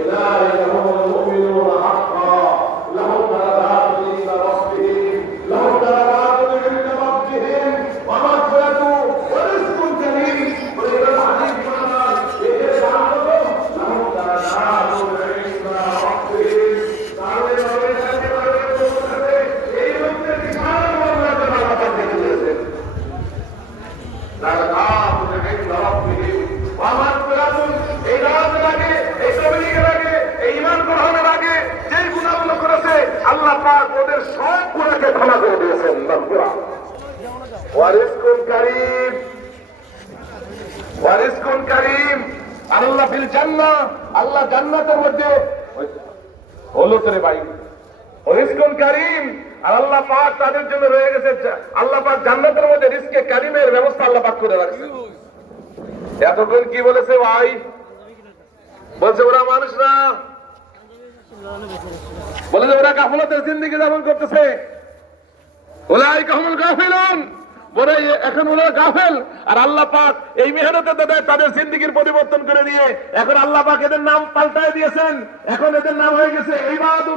উলাইকা হুমুল মুমিনুনা হাক্কা লাহুম দারাজাতুন ইনদা রাব্বিহিম লাহুম দারাজাতুন ইনদা রাব্বিহিম ওয়া মাগফিরাতুন ওয়া রিজকুন কারীম। বলে এটা হাদিস বানান এর নাম হলো লাহুম দারাজাতুন ইনদা রাব্বিহিম। তাহলে রবের কাছে বলতে এই লোকদের বিশাল মর্যাদা আল্লাহ পাক দিয়েছেন। দারাজাতুন ইনদা রাব্বিহিম ওয়া মাগফিরাতুন। এই রাত লাগে, এই তবলিগের আগে, এই ঈমান গ্রহণের আগে যেই গুনাহগুলো করেছে আল্লাহ পাক ওদের সব গুনাহকে ক্ষমা করে দিয়েছেন। মাগফিরাত ওয়া রিজকুন কারীম, ওয়া রিজকুন কারীম। আল্লাহ ফিল জান্নাহ, আল্লাহ জান্নাতের মধ্যে হলো তোরে ভাই ওয়া রিজকুন কারীম। আর আল্লাহ পাক তাদের জন্য রয়ে গেছে, আল্লাহ পাক জান্নাতের মধ্যে রিজকে কারীমের ব্যবস্থা আল্লাহ পাক করে রাখছেন। এতক্ষণ কি বলেছে ভাই? বলছে ওরা মানুষ না, বলে যে ওরা গাফলতের জিন্দেগি যাপন করতেছে। উলাইকা হুমুল গাফিলুন। বলে এখন ওরা গাফেল, আর আল্লাহ পাক এই মেহনতে তাদের জিন্দেগির পরিবর্তন করে দিয়ে এখন আল্লাহ পাক এদের নাম পাল্টায় দিয়েছেন। এখন এদের নাম হয়ে গেছে ইবাদুত।